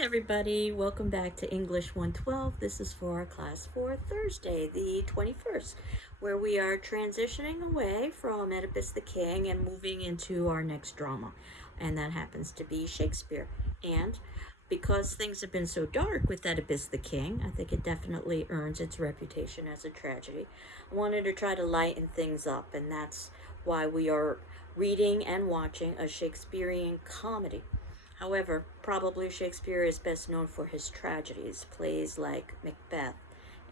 everybody, welcome back to English 112. This is for our class for Thursday, the 21st, where we are transitioning away from Oedipus the King and moving into our next drama, and that happens to be Shakespeare. And because things have been so dark with Oedipus the King, I think it definitely earns its reputation as a tragedy. I wanted to try to lighten things up, and that's why we are reading and watching a Shakespearean comedy. However, probably Shakespeare is best known for his tragedies, plays like Macbeth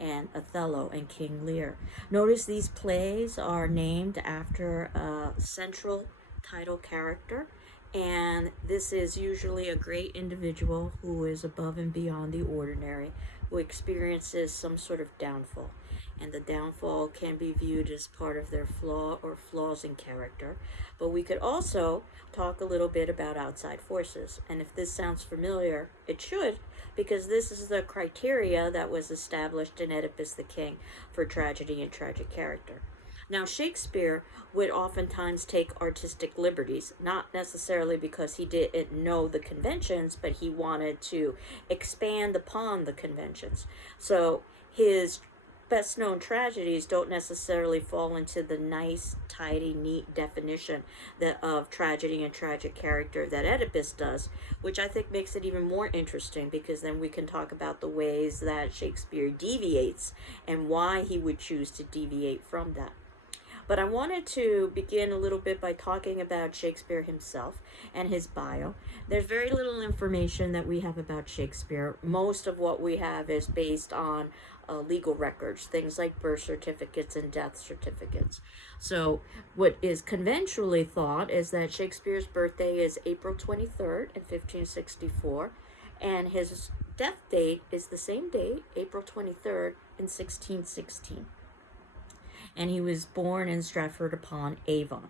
and Othello and King Lear. Notice these plays are named after a central title character, and this is usually a great individual who is above and beyond the ordinary, who experiences some sort of downfall. And the downfall can be viewed as part of their flaw or flaws in character. But we could also talk a little bit about outside forces. And if this sounds familiar, it should, because this is the criteria that was established in Oedipus the King for tragedy and tragic character. Now, Shakespeare would oftentimes take artistic liberties, not necessarily because he didn't know the conventions, but he wanted to expand upon the conventions. So his best known tragedies don't necessarily fall into the nice, tidy, neat definition of tragedy and tragic character that Oedipus does, which I think makes it even more interesting, because then we can talk about the ways that Shakespeare deviates and why he would choose to deviate from that. But I wanted to begin a little bit by talking about Shakespeare himself and his bio. There's very little information that we have about Shakespeare. Most of what we have is based on legal records, things like birth certificates and death certificates. So what is conventionally thought is that Shakespeare's birthday is April 23rd in 1564, and his death date is the same date, April 23rd in 1616. And he was born in Stratford upon Avon.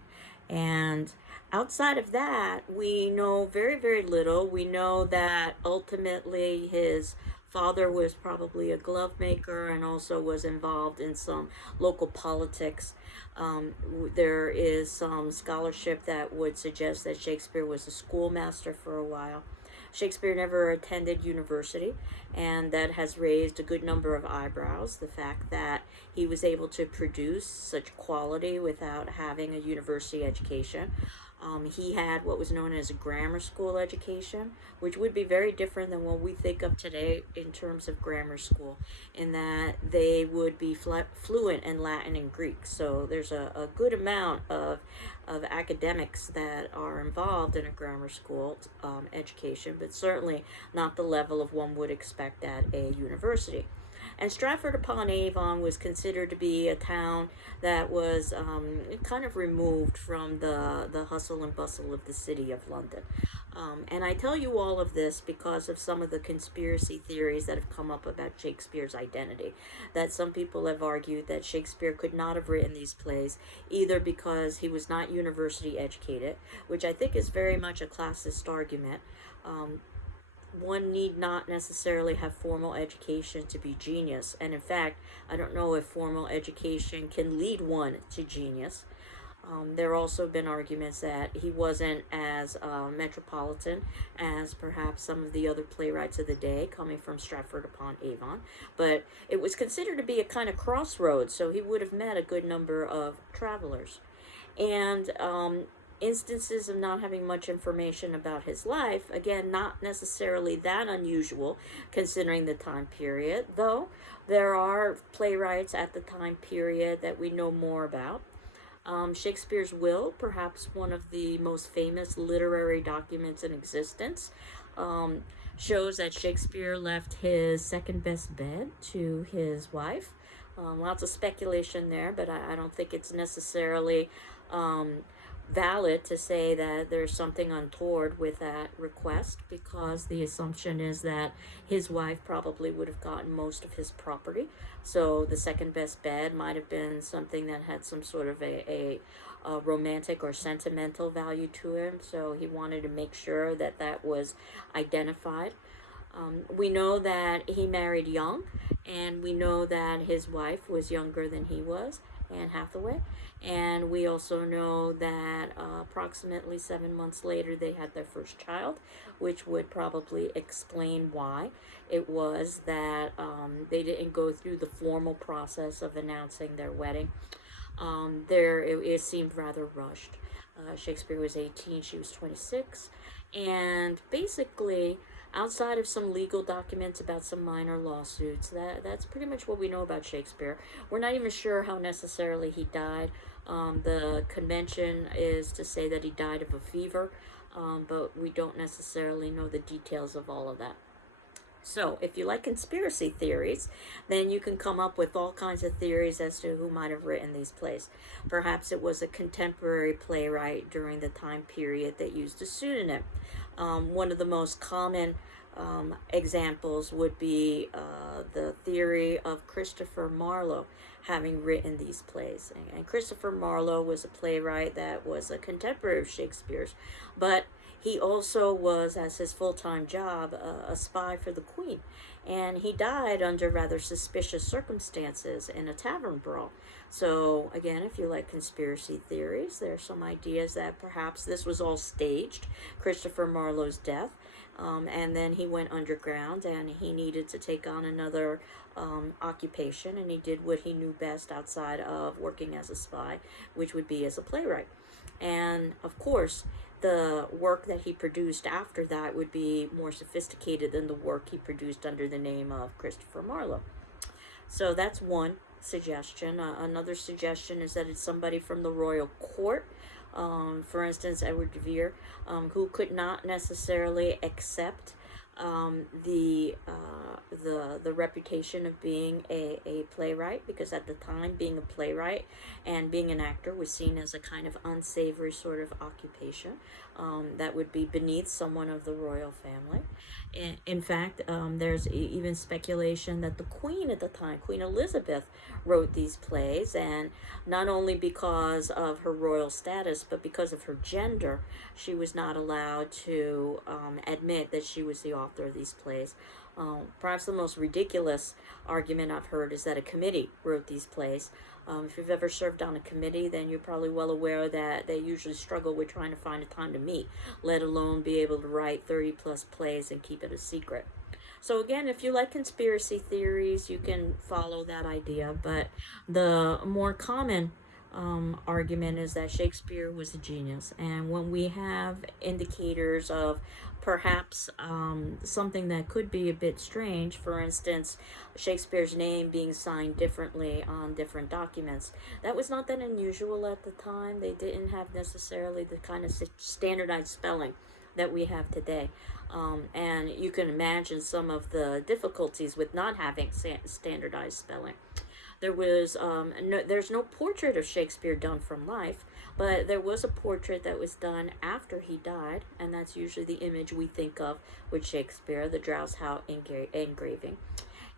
And outside of that, we know very, very little. We know that ultimately his father was probably a glove maker and also was involved in some local politics. There is some scholarship that would suggest that Shakespeare was a schoolmaster for a while. Shakespeare never attended university, and that has raised a good number of eyebrows. The fact that he was able to produce such quality without having a university education. He had what was known as a grammar school education, which would be very different than what we think of today in terms of grammar school, in that they would be fluent in Latin and Greek. So there's a good amount of academics that are involved in a grammar school education, but certainly not the level of one would expect at a university. And Stratford upon Avon was considered to be a town that was kind of removed from the hustle and bustle of the city of London. And I tell you all of this because of some of the conspiracy theories that have come up about Shakespeare's identity. That some people have argued that Shakespeare could not have written these plays either because he was not university educated, which I think is very much a classist argument. One need not necessarily have formal education to be genius. And in fact, I don't know if formal education can lead one to genius. There have also been arguments that he wasn't as metropolitan as perhaps some of the other playwrights of the day coming from Stratford upon Avon. But it was considered to be a kind of crossroads, so he would have met a good number of travelers. And instances of not having much information about his life, again, not necessarily that unusual considering the time period, though there are playwrights at the time period that we know more about. Shakespeare's will, perhaps one of the most famous literary documents in existence, shows that Shakespeare left his second best bed to his wife. Lots of speculation there, but I don't think it's necessarily valid to say that there's something untoward with that request, because the assumption is that his wife probably would have gotten most of his property. So the second best bed might have been something that had some sort of a romantic or sentimental value to him. So he wanted to make sure that that was identified. We know that he married young, and we know that his wife was younger than he was, Anne Hathaway, And we also know that approximately 7 months later they had their first child, which would probably explain why it was that they didn't go through the formal process of announcing their wedding. It seemed rather rushed. Shakespeare was 18, she was 26, and basically, outside of some legal documents about some minor lawsuits, that's pretty much what we know about Shakespeare. We're not even sure how necessarily he died. The convention is to say that he died of a fever, but we don't necessarily know the details of all of that. So, if you like conspiracy theories, then you can come up with all kinds of theories as to who might have written these plays. Perhaps it was a contemporary playwright during the time period that used a pseudonym. One of the most common examples would be the theory of Christopher Marlowe having written these plays. And Christopher Marlowe was a playwright that was a contemporary of Shakespeare's, but he also was, as his full-time job, a spy for the Queen. And he died under rather suspicious circumstances in a tavern brawl. So, again, if you like conspiracy theories, there are some ideas that perhaps this was all staged, Christopher Marlowe's death, and then he went underground and he needed to take on another occupation, and he did what he knew best outside of working as a spy, which would be as a playwright. And, of course, the work that he produced after that would be more sophisticated than the work he produced under the name of Christopher Marlowe. So that's one suggestion. Another suggestion is that it's somebody from the royal court. For instance, Edward de Vere, who could not necessarily accept the reputation of being a playwright, because at the time being a playwright and being an actor was seen as a kind of unsavory sort of occupation that would be beneath someone of the royal family. In fact, there's even speculation that the Queen at the time, Queen Elizabeth, wrote these plays, and not only because of her royal status, but because of her gender, she was not allowed to admit that she was the author of these plays. Perhaps the most ridiculous argument I've heard is that a committee wrote these plays. If you've ever served on a committee, then you're probably well aware that they usually struggle with trying to find a time to meet, let alone be able to write 30 plus plays and keep it a secret. So again, if you like conspiracy theories, you can follow that idea, but the more common argument is that Shakespeare was a genius. And when we have indicators of perhaps something that could be a bit strange, for instance, Shakespeare's name being signed differently on different documents, that was not that unusual at the time. They didn't have necessarily the kind of standardized spelling that we have today. And you can imagine some of the difficulties with not having standardized spelling. There's no portrait of Shakespeare done from life, but there was a portrait that was done after he died, and that's usually the image we think of with Shakespeare, the Droeshout engraving.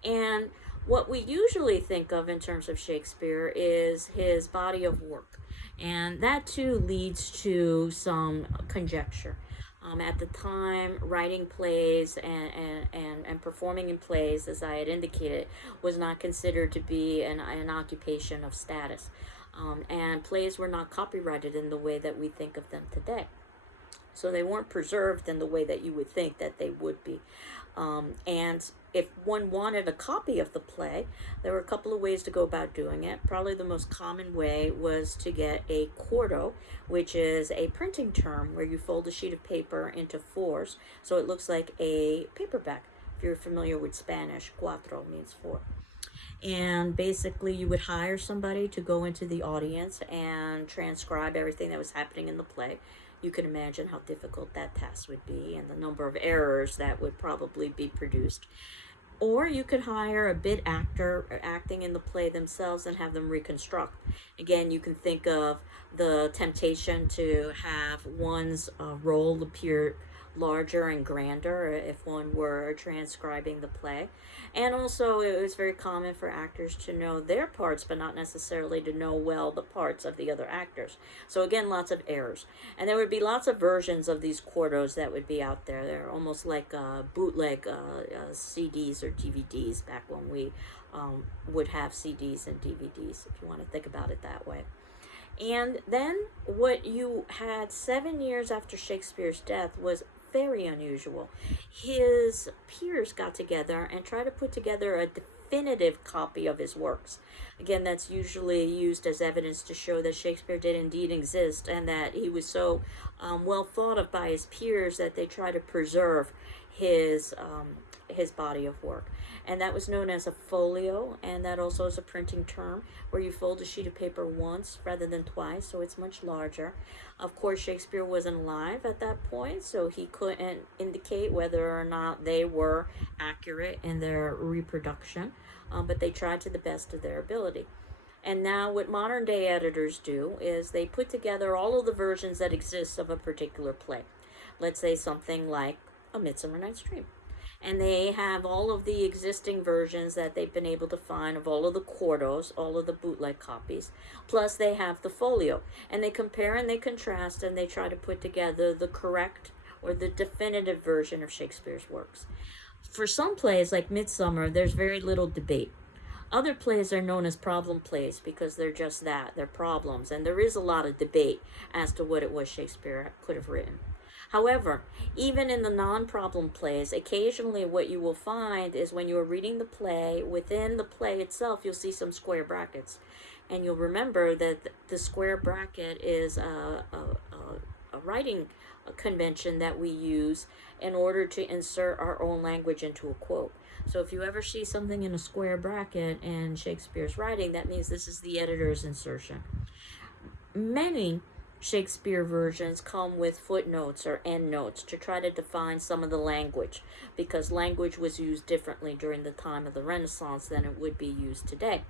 And what we usually think of in terms of Shakespeare is his body of work, and that too leads to some conjecture. At the time, writing plays and performing in plays, as I had indicated, was not considered to be an occupation of status. And plays were not copyrighted in the way that we think of them today. So they weren't preserved in the way that you would think that they would be. And if one wanted a copy of the play, there were a couple of ways to go about doing it. Probably the most common way was to get a quarto, which is a printing term where you fold a sheet of paper into fours, so it looks like a paperback. If you're familiar with Spanish, cuatro means four. And basically you would hire somebody to go into the audience and transcribe everything that was happening in the play. You can imagine how difficult that task would be and the number of errors that would probably be produced. Or you could hire a bit actor acting in the play themselves and have them reconstruct. Again, you can think of the temptation to have one's role appear larger and grander if one were transcribing the play. And also, it was very common for actors to know their parts, but not necessarily to know well the parts of the other actors. So again, lots of errors. And there would be lots of versions of these quartos that would be out there. They're almost like bootleg CDs or DVDs back when we would have CDs and DVDs, if you want to think about it that way. And then what you had 7 years after Shakespeare's death was very unusual. His peers got together and tried to put together a definitive copy of his works. Again, that's usually used as evidence to show that Shakespeare did indeed exist and that he was so well thought of by his peers that they try to preserve his body of work. And that was known as a folio, and that also is a printing term where you fold a sheet of paper once rather than twice, so it's much larger. Of course, Shakespeare wasn't alive at that point, so he couldn't indicate whether or not they were accurate in their reproduction, but they tried to the best of their ability. And now what modern day editors do is they put together all of the versions that exist of a particular play. Let's say something like A Midsummer Night's Dream. And they have all of the existing versions that they've been able to find of all of the quartos, all of the bootleg copies. Plus they have the folio. And they compare and they contrast and they try to put together the correct or the definitive version of Shakespeare's works. For some plays like Midsummer, there's very little debate. Other plays are known as problem plays because they're just that, they're problems. And there is a lot of debate as to what it was Shakespeare could have written. However, even in the non-problem plays, occasionally what you will find is when you are reading the play, within the play itself, you'll see some square brackets. And you'll remember that the square bracket is a writing convention that we use in order to insert our own language into a quote. So if you ever see something in a square bracket in Shakespeare's writing, that means this is the editor's insertion. Many Shakespeare versions come with footnotes or endnotes to try to define some of the language, because language was used differently during the time of the Renaissance than it would be used today.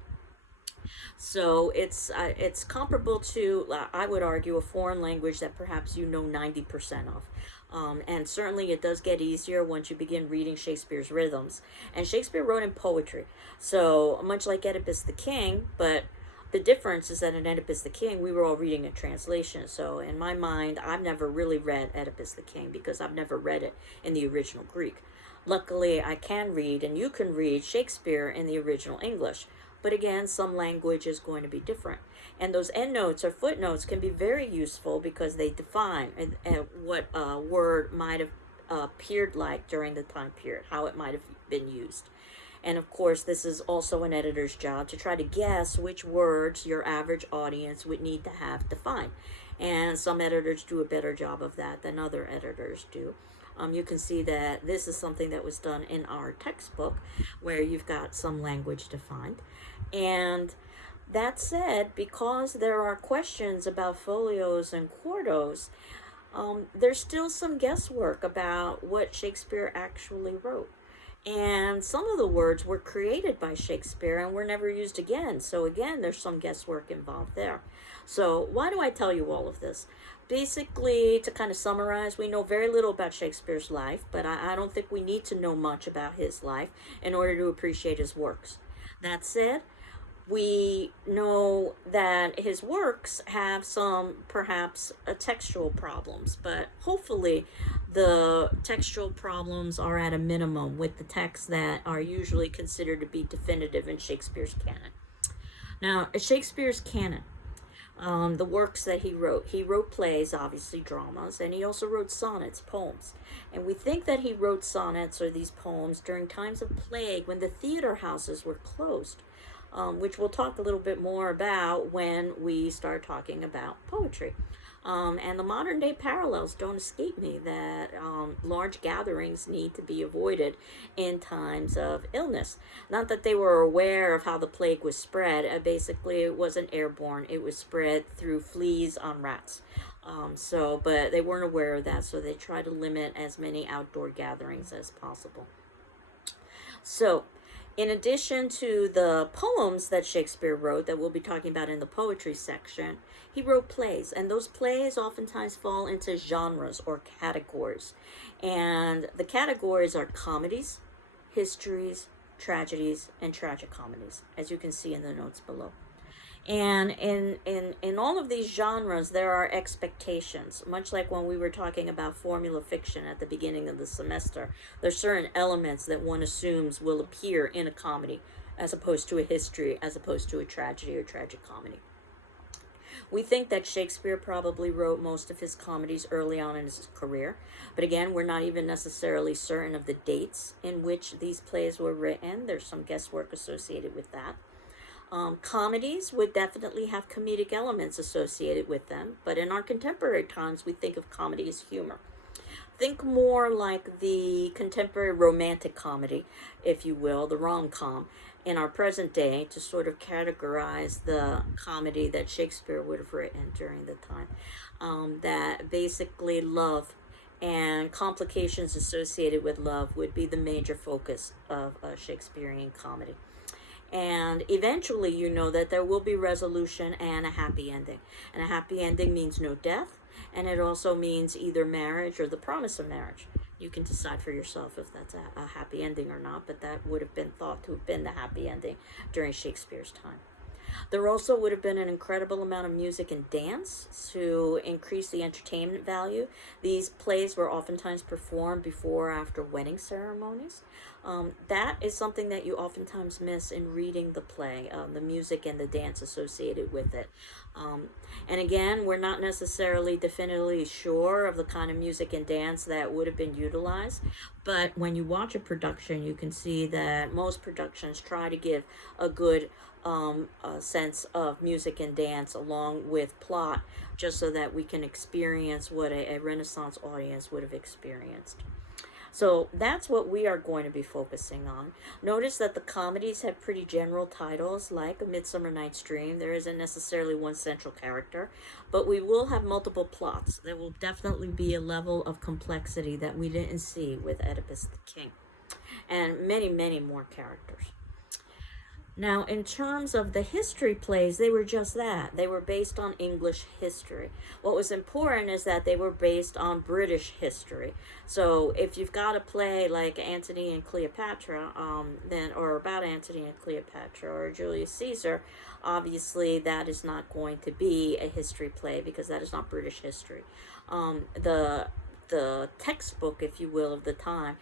So it's comparable to, I would argue, a foreign language that perhaps you know 90% of. And certainly it does get easier once you begin reading Shakespeare's rhythms. And Shakespeare wrote in poetry, so much like Oedipus the King, but the difference is that in Oedipus the King, we were all reading a translation. So in my mind, I've never really read Oedipus the King because I've never read it in the original Greek. Luckily, I can read, and you can read Shakespeare in the original English. But again, some language is going to be different. And those endnotes or footnotes can be very useful because they define what a word might have appeared like during the time period, how it might have been used. And of course, this is also an editor's job to try to guess which words your average audience would need to have defined. And some editors do a better job of that than other editors do. You can see that this is something that was done in our textbook where you've got some language defined. And that said, because there are questions about folios and quartos, there's still some guesswork about what Shakespeare actually wrote. And some of the words were created by Shakespeare and were never used again. So again, there's some guesswork involved there. So why do I tell you all of this? Basically, to kind of summarize, we know very little about Shakespeare's life, but I don't think we need to know much about his life in order to appreciate his works. That said, we know that his works have some, perhaps, textual problems, but hopefully the textual problems are at a minimum with the texts that are usually considered to be definitive in Shakespeare's canon. Now, Shakespeare's canon, the works that he wrote plays, obviously dramas, and he also wrote sonnets, poems. And we think that he wrote sonnets or these poems during times of plague when the theater houses were closed. Which we'll talk a little bit more about when we start talking about poetry. And the modern day parallels don't escape me that large gatherings need to be avoided in times of illness. Not that they were aware of how the plague was spread. Basically, it wasn't airborne. It was spread through fleas on rats. But they weren't aware of that, so they try to limit as many outdoor gatherings as possible. So, in addition to the poems that Shakespeare wrote that we'll be talking about in the poetry section, he wrote plays, and those plays oftentimes fall into genres or categories. And the categories are comedies, histories, tragedies, and tragicomedies, as you can see in the notes below. And in all of these genres, there are expectations, much like when we were talking about formula fiction at the beginning of the semester. There's certain elements that one assumes will appear in a comedy, as opposed to a history, as opposed to a tragedy or tragic comedy. We think that Shakespeare probably wrote most of his comedies early on in his career, but again, we're not even necessarily certain of the dates in which these plays were written. There's some guesswork associated with that. Comedies would definitely have comedic elements associated with them, but in our contemporary times, we think of comedy as humor. Think more like the contemporary romantic comedy, if you will, the rom-com, in our present day to sort of categorize the comedy that Shakespeare would have written during the time. That basically love and complications associated with love would be the major focus of a Shakespearean comedy. And eventually, you know that there will be resolution and a happy ending. And a happy ending means no death, and it also means either marriage or the promise of marriage. You can decide for yourself if that's a happy ending or not, but that would have been thought to have been the happy ending during Shakespeare's time. There also would have been an incredible amount of music and dance to increase the entertainment value. These plays were oftentimes performed before or after wedding ceremonies. That is something that you oftentimes miss in reading the play, the music and the dance associated with it. And again, we're not necessarily definitively sure of the kind of music and dance that would have been utilized, but when you watch a production, you can see that most productions try to give a good a sense of music and dance along with plot, just so that we can experience what a Renaissance audience would have experienced. So that's what we are going to be focusing on. Notice that the comedies have pretty general titles like A Midsummer Night's Dream. There isn't necessarily one central character, but we will have multiple plots. There will definitely be a level of complexity that we didn't see with Oedipus the King, and many, many more characters. Now, in terms of the history plays, they were just that. They were based on English history. What was important is that they were based on British history. So if you've got a play like Antony and Cleopatra, or about Antony and Cleopatra, or Julius Caesar, obviously that is not going to be a history play because that is not British history. The textbook, if you will, of the time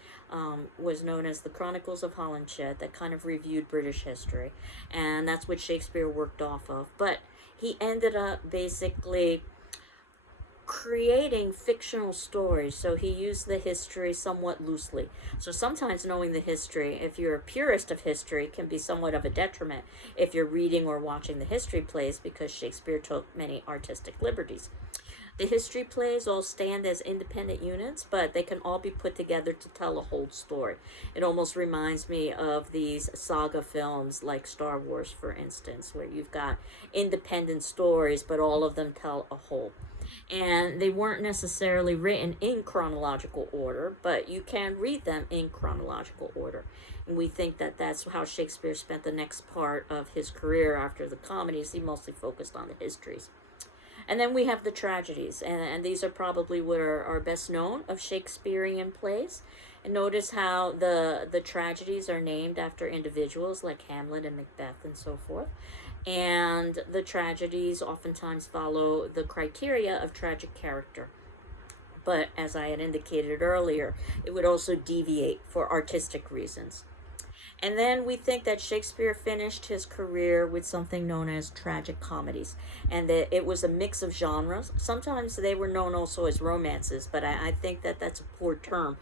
was known as the Chronicles of Holinshed, that kind of reviewed British history, and that's what Shakespeare worked off of. But he ended up basically creating fictional stories, so he used the history somewhat loosely. So sometimes knowing the history, if you're a purist of history, can be somewhat of a detriment if you're reading or watching the history plays, because Shakespeare took many artistic liberties. The history plays all stand as independent units, but they can all be put together to tell a whole story. It almost reminds me of these saga films like Star Wars, for instance, where you've got independent stories, but all of them tell a whole. And they weren't necessarily written in chronological order, but you can read them in chronological order. And we think that that's how Shakespeare spent the next part of his career after the comedies. He mostly focused on the histories. And then we have the tragedies, and these are probably what are best known of Shakespearean plays. And notice how the tragedies are named after individuals like Hamlet and Macbeth and so forth. And the tragedies oftentimes follow the criteria of tragic character. But as I had indicated earlier, it would also deviate for artistic reasons. And then we think that Shakespeare finished his career with something known as tragic comedies, and that it was a mix of genres. Sometimes they were known also as romances, but I think that that's a poor term,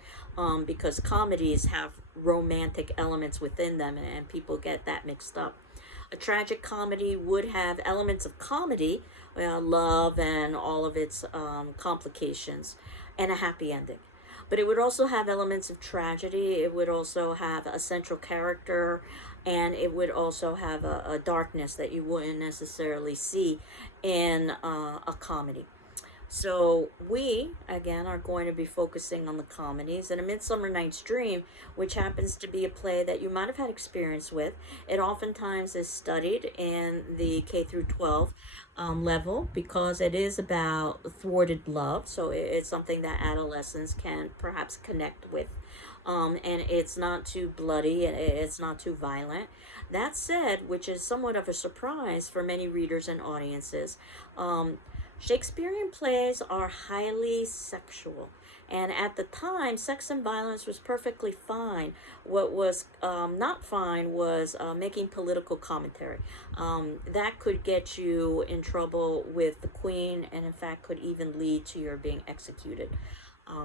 because comedies have romantic elements within them, and people get that mixed up. A tragic comedy would have elements of comedy, love and all of its complications, and a happy ending. But it would also have elements of tragedy. It would also have a central character, and it would also have a darkness that you wouldn't necessarily see in a comedy. So we, again, are going to be focusing on the comedies. And A Midsummer Night's Dream, which happens to be a play that you might have had experience with, it oftentimes is studied in the K through 12 level, because it is about thwarted love. So it's something that adolescents can perhaps connect with. And it's not too bloody, it's not too violent. That said, which is somewhat of a surprise for many readers and audiences, Shakespearean plays are highly sexual, And at the time, sex and violence was perfectly fine. What was not fine was making political commentary. That could get you in trouble with the queen, and in fact could even lead to your being executed.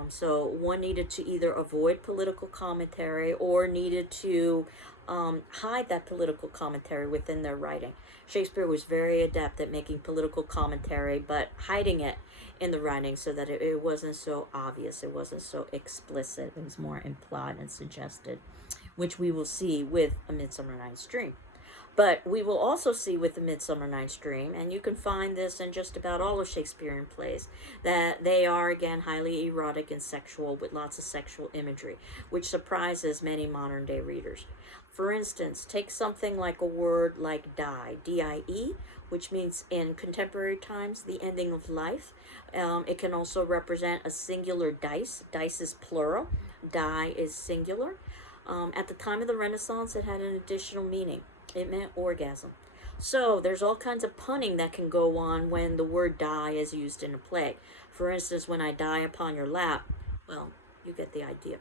So one needed to either avoid political commentary or needed to hide that political commentary within their writing. Shakespeare was very adept at making political commentary, but hiding it in the writing so that it wasn't so obvious, it wasn't so explicit, it was more implied and suggested, which we will see with A Midsummer Night's Dream. But we will also see with The Midsummer Night's Dream, and you can find this in just about all of Shakespearean plays, that they are, again, highly erotic and sexual with lots of sexual imagery, which surprises many modern day readers. For instance, take something like a word like die, D-I-E, which means in contemporary times the ending of life. It can also represent a singular dice. Dice is plural, die is singular. At the time of the Renaissance, it had an additional meaning. It meant orgasm. So there's all kinds of punning that can go on when the word die is used in a play. For instance, when I die upon your lap, well, you get the idea.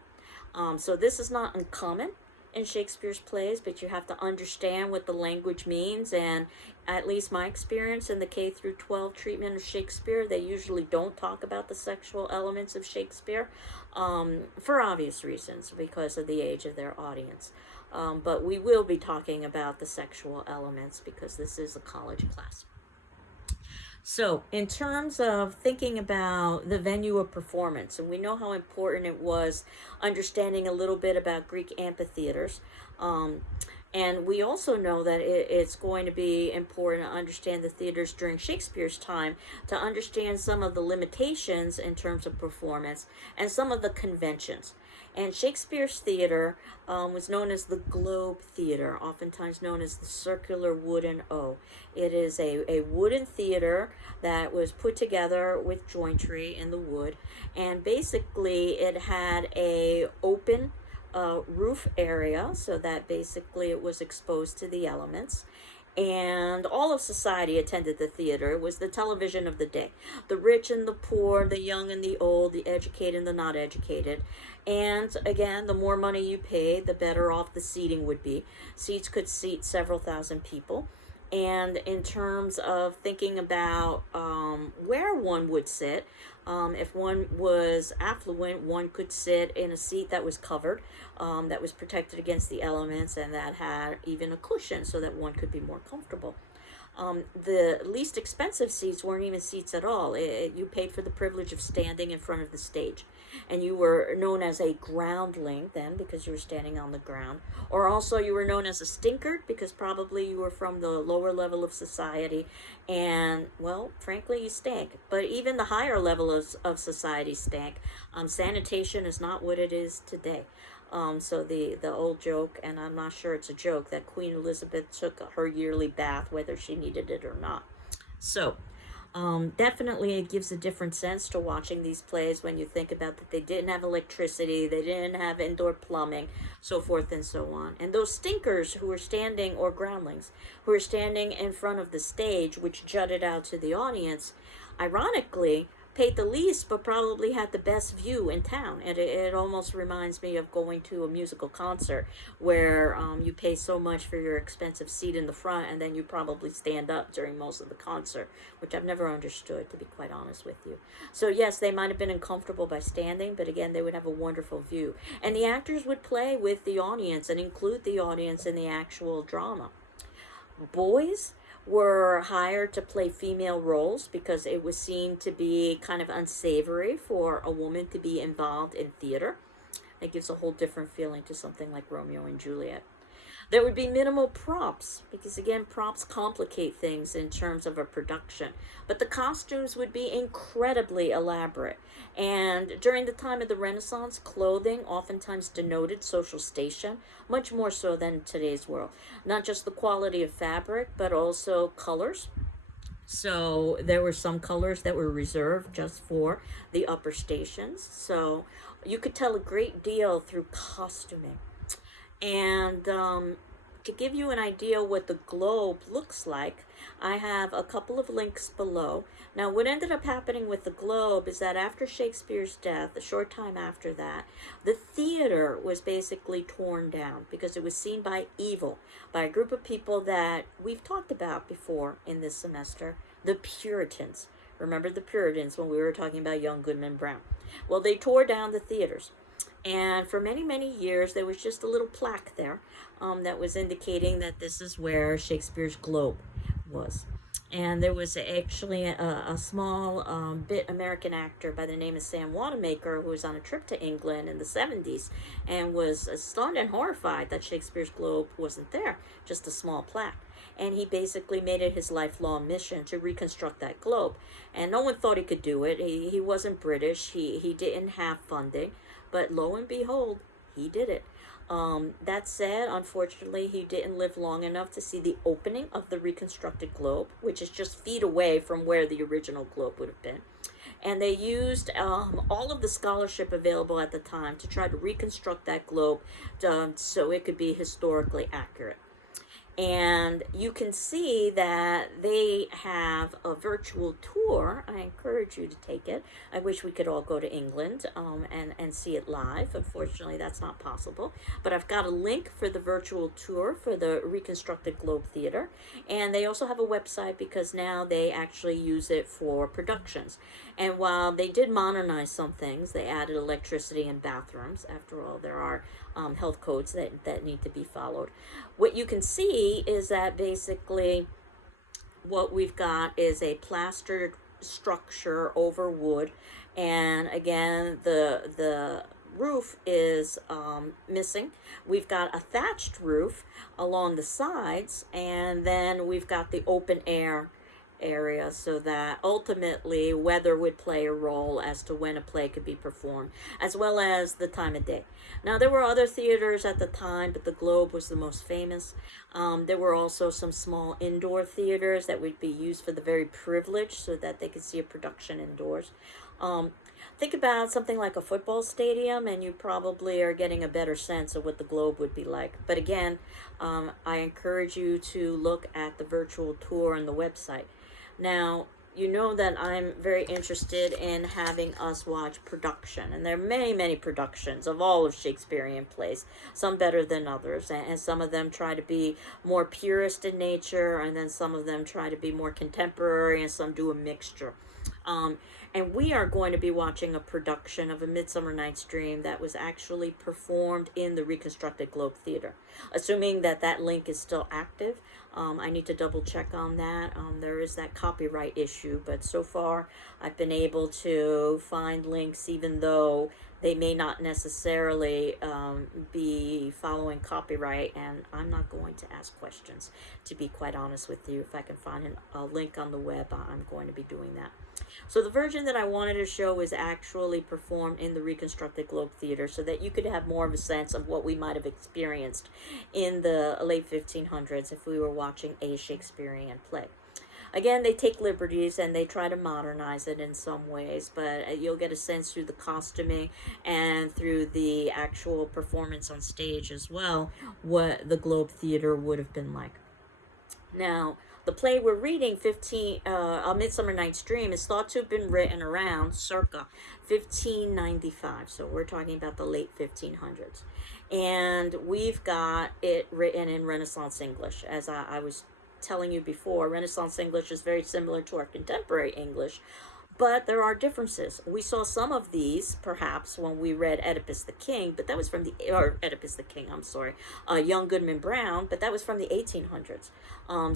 So this is not uncommon in Shakespeare's plays, but you have to understand what the language means. And at least my experience in the K through 12 treatment of Shakespeare, they usually don't talk about the sexual elements of Shakespeare for obvious reasons, because of the age of their audience. But we will be talking about the sexual elements because this is a college class. So, in terms of thinking about the venue of performance, and we know how important it was understanding a little bit about Greek amphitheaters, and we also know that it's going to be important to understand the theaters during Shakespeare's time to understand some of the limitations in terms of performance and some of the conventions. And Shakespeare's theater was known as the Globe Theater, oftentimes known as the Circular Wooden O. It is a wooden theater that was put together with jointry in the wood, and basically it had a open roof area so that basically it was exposed to the elements. And all of society attended the theater. It was the television of the day. The rich and the poor, the young and the old, the educated and the not educated. And again, the more money you paid, the better off the seating would be. Seats could seat several thousand people. And in terms of thinking about where one would sit, if one was affluent, one could sit in a seat that was covered, that was protected against the elements, and that had even a cushion so that one could be more comfortable. The least expensive seats weren't even seats at all. You paid for the privilege of standing in front of the stage. And you were known as a groundling then because you were standing on the ground. Or also you were known as a stinkard because probably you were from the lower level of society. And, well, frankly, you stank. But even the higher level of society stank. Sanitation is not what it is today. So the old joke, and I'm not sure it's a joke, that Queen Elizabeth took her yearly bath whether she needed it or not. So definitely it gives a different sense to watching these plays when you think about that they didn't have electricity, they didn't have indoor plumbing, so forth and so on. And those stinkers who were standing, or groundlings, who were standing in front of the stage, which jutted out to the audience, ironically, paid the least but probably had the best view in town. It almost reminds me of going to a musical concert where you pay so much for your expensive seat in the front and then you probably stand up during most of the concert, which I've never understood, to be quite honest with you. So yes, they might have been uncomfortable by standing, but again, they would have a wonderful view. And the actors would play with the audience and include the audience in the actual drama. Boys were hired to play female roles because it was seen to be kind of unsavory for a woman to be involved in theater. It gives a whole different feeling to something like Romeo and Juliet. There would be minimal props because, again, props complicate things in terms of a production. But the costumes would be incredibly elaborate. And during the time of the Renaissance, clothing oftentimes denoted social station, much more so than today's world. Not just the quality of fabric, but also colors. So there were some colors that were reserved just for the upper stations. So you could tell a great deal through costuming. And to give you an idea what the globe looks like, I have a couple of links below. Now, what ended up happening with the globe is that after Shakespeare's death, a short time after that, the theater was basically torn down because it was seen by evil, by a group of people that we've talked about before in this semester, the Puritans. Remember the Puritans when we were talking about young Goodman Brown? Well, they tore down the theaters. And for many, many years, there was just a little plaque there that was indicating that this is where Shakespeare's Globe was. And there was actually a small bit American actor by the name of Sam Wanamaker who was on a trip to England in the 70s and was stunned and horrified that Shakespeare's Globe wasn't there, just a small plaque. And he basically made it his lifelong mission to reconstruct that globe. And no one thought he could do it. He wasn't British. He didn't have funding. But lo and behold, he did it. That said, unfortunately, he didn't live long enough to see the opening of the reconstructed globe, which is just feet away from where the original globe would have been. And they used all of the scholarship available at the time to try to reconstruct that globe so it could be historically accurate. And you can see that they have a virtual tour. I encourage you to take it. I wish we could all go to England and see it live. Unfortunately, that's not possible. But I've got a link for the virtual tour for the Reconstructed Globe Theater. And they also have a website because now they actually use it for productions. And while they did modernize some things, they added electricity in bathrooms. After all, there are health codes that need to be followed. What you can see is that basically what we've got is a plastered structure over wood, and again the roof is missing. We've got a thatched roof along the sides, and then we've got the open air area, so that ultimately weather would play a role as to when a play could be performed, as well as the time of day. Now, there were other theaters at the time, but the Globe was the most famous. There were also some small indoor theaters that would be used for the very privileged so that they could see a production indoors. Think about something like a football stadium, and you probably are getting a better sense of what the Globe would be like. But again, I encourage you to look at the virtual tour on the website. Now, you know that I'm very interested in having us watch production, and there are many, many productions of all of Shakespearean plays, some better than others, and some of them try to be more purist in nature, and then some of them try to be more contemporary, and some do a mixture. And we are going to be watching a production of A Midsummer Night's Dream that was actually performed in the Reconstructed Globe Theater. Assuming that that link is still active, I need to double check on that. There is that copyright issue, but so far I've been able to find links even though they may not necessarily be following copyright, and I'm not going to ask questions, to be quite honest with you. If I can find a link on the web, I'm going to be doing that. So the version that I wanted to show is actually performed in the Reconstructed Globe Theater so that you could have more of a sense of what we might have experienced in the late 1500s if we were watching a Shakespearean play. Again, they take liberties and they try to modernize it in some ways, but you'll get a sense through the costuming and through the actual performance on stage as well what the Globe Theater would have been like. Now, the play we're reading, A Midsummer Night's Dream, is thought to have been written around circa 1595. So we're talking about the late 1500s. And we've got it written in Renaissance English. As I was telling you before, Renaissance English is very similar to our contemporary English, but there are differences. We saw some of these, perhaps, when we read Oedipus the King, but that was from Young Goodman Brown, but that was from the 1800s.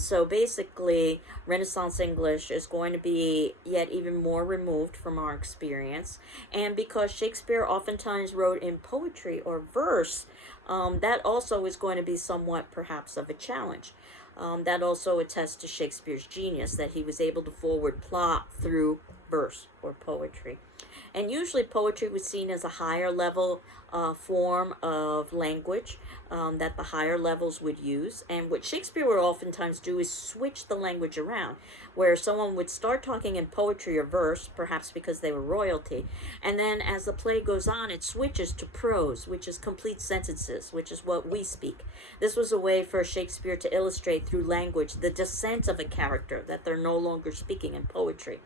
So basically, Renaissance English is going to be yet even more removed from our experience, and because Shakespeare oftentimes wrote in poetry or verse, that also is going to be somewhat, perhaps, of a challenge. That also attests to Shakespeare's genius, that he was able to forward plot through verse or poetry. And usually poetry was seen as a higher level form of language that the higher levels would use. And what Shakespeare would oftentimes do is switch the language around, where someone would start talking in poetry or verse, perhaps because they were royalty, and then as the play goes on, it switches to prose, which is complete sentences, which is what we speak. This was a way for Shakespeare to illustrate through language the descent of a character, that they're no longer speaking in poetry.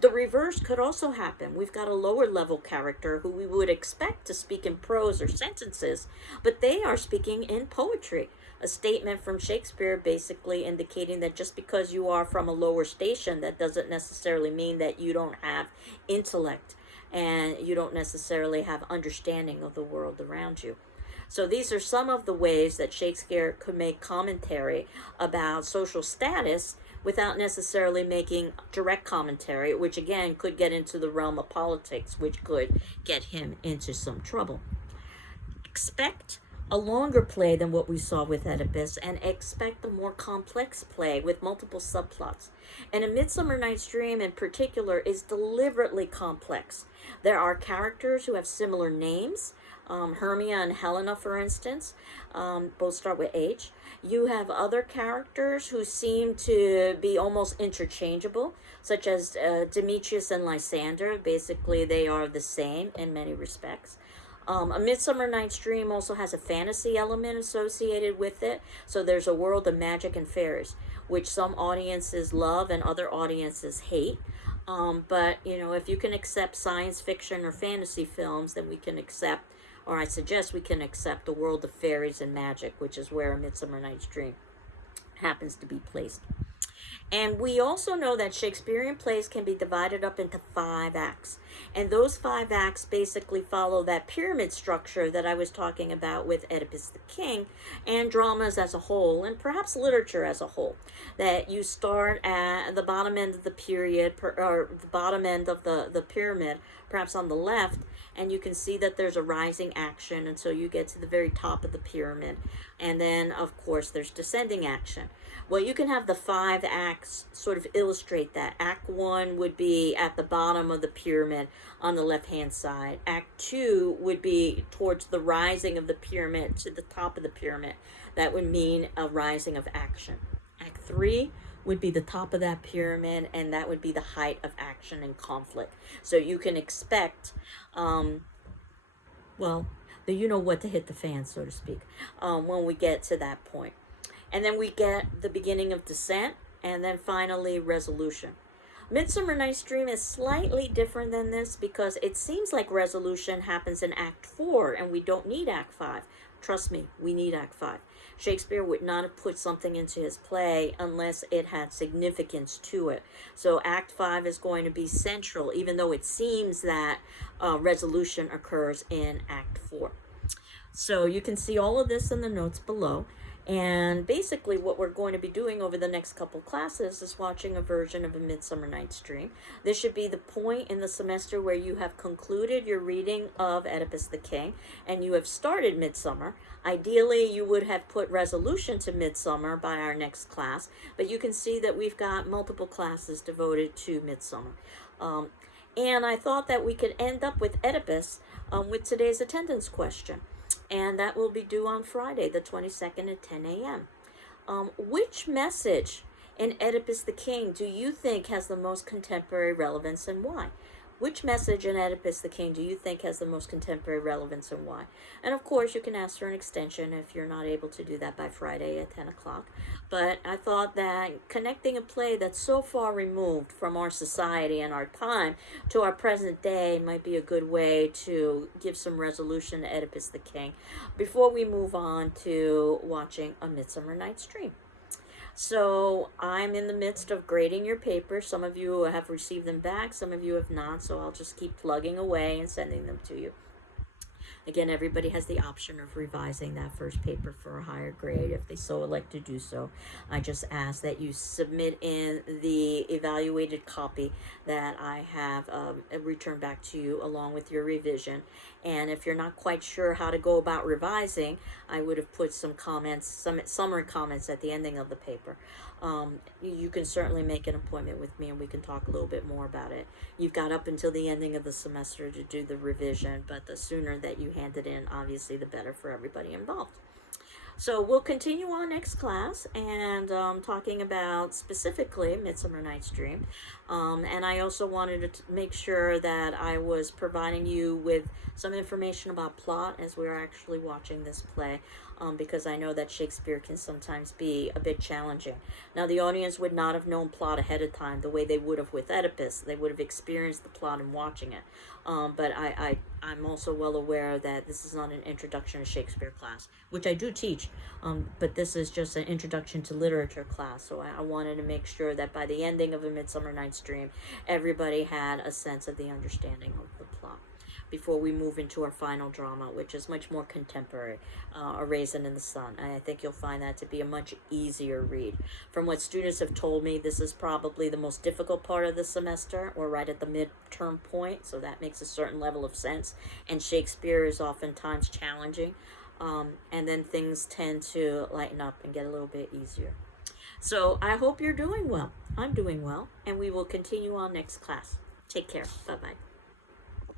The reverse could also happen. We've got a lower level character who we would expect to speak in prose or sentences, but they are speaking in poetry. A statement from Shakespeare basically indicating that just because you are from a lower station, that doesn't necessarily mean that you don't have intellect and you don't necessarily have understanding of the world around you. So these are some of the ways that Shakespeare could make commentary about social status without necessarily making direct commentary, which again could get into the realm of politics, which could get him into some trouble. Expect a longer play than what we saw with Oedipus, and expect a more complex play with multiple subplots. And A Midsummer Night's Dream in particular is deliberately complex. There are characters who have similar names, Hermia and Helena, for instance, both start with H. You have other characters who seem to be almost interchangeable, such as Demetrius and Lysander. Basically, they are the same in many respects. A Midsummer Night's Dream also has a fantasy element associated with it. So there's a world of magic and fairies, which some audiences love and other audiences hate. But, if you can accept science fiction or fantasy films, then we can accept, or I suggest we can accept, the world of fairies and magic, which is where A Midsummer Night's Dream happens to be placed. And we also know that Shakespearean plays can be divided up into 5 acts. And those 5 acts basically follow that pyramid structure that I was talking about with Oedipus the King, and dramas as a whole, and perhaps literature as a whole. That you start at the bottom end of the period, or the bottom end of the pyramid, perhaps on the left, and you can see that there's a rising action until you get to the very top of the pyramid. And then, of course, there's descending action. Well, you can have the 5 acts sort of illustrate that. Act 1 would be at the bottom of the pyramid on the left-hand side. Act 2 would be towards the rising of the pyramid to the top of the pyramid. That would mean a rising of action. Act 3 would be the top of that pyramid, and that would be the height of action and conflict. So you can expect, the you-know-what to hit the fan, so to speak, when we get to that point. And then we get the beginning of descent, and then finally resolution. Midsummer Night's Dream is slightly different than this because it seems like resolution happens in Act 4, and we don't need Act 5. Trust me, we need Act 5. Shakespeare would not have put something into his play unless it had significance to it. So Act 5 is going to be central, even though it seems that resolution occurs in Act 4. So you can see all of this in the notes below. And basically what we're going to be doing over the next couple classes is watching a version of A Midsummer Night's Dream. This should be the point in the semester where you have concluded your reading of Oedipus the King and you have started Midsummer. Ideally, you would have put resolution to Midsummer by our next class, but you can see that we've got multiple classes devoted to Midsummer. And I thought that we could end up with Oedipus with today's attendance question. And that will be due on Friday, the 22nd at 10 a.m. Which message in Oedipus the King do you think has the most contemporary relevance and why? Which message in Oedipus the King do you think has the most contemporary relevance and why? And of course, you can ask for an extension if you're not able to do that by Friday at 10 o'clock. But I thought that connecting a play that's so far removed from our society and our time to our present day might be a good way to give some resolution to Oedipus the King before we move on to watching A Midsummer Night's Dream. So I'm in the midst of grading your papers. Some of you have received them back, some of you have not, so I'll just keep plugging away and sending them to you. Again, everybody has the option of revising that first paper for a higher grade if they so elect to do so. I just ask that you submit in the evaluated copy that I have returned back to you along with your revision. And if you're not quite sure how to go about revising, I would have put some comments, some summary comments at the ending of the paper. you can certainly make an appointment with me and we can talk a little bit more about it. You've got up until the ending of the semester to do the revision, but the sooner that you hand it in, obviously, the better for everybody involved. So we'll continue on next class and talking about specifically Midsummer Night's Dream. And I also wanted to make sure that I was providing you with some information about plot as we're actually watching this play, because I know that Shakespeare can sometimes be a bit challenging. Now, the audience would not have known plot ahead of time the way they would have with Oedipus. They would have experienced the plot in watching it. But I'm also well aware that this is not an introduction to Shakespeare class, which I do teach, but this is just an introduction to literature class. So I wanted to make sure that by the ending of A Midsummer Night's Dream, everybody had a sense of the understanding of the plot before we move into our final drama, which is much more contemporary, A Raisin in the Sun. And I think you'll find that to be a much easier read. From what students have told me, this is probably the most difficult part of the semester. We're right at the midterm point, so that makes a certain level of sense. And Shakespeare is oftentimes challenging. And then things tend to lighten up and get a little bit easier. So I hope you're doing well. I'm doing well, and we will continue on next class. Take care. Bye-bye.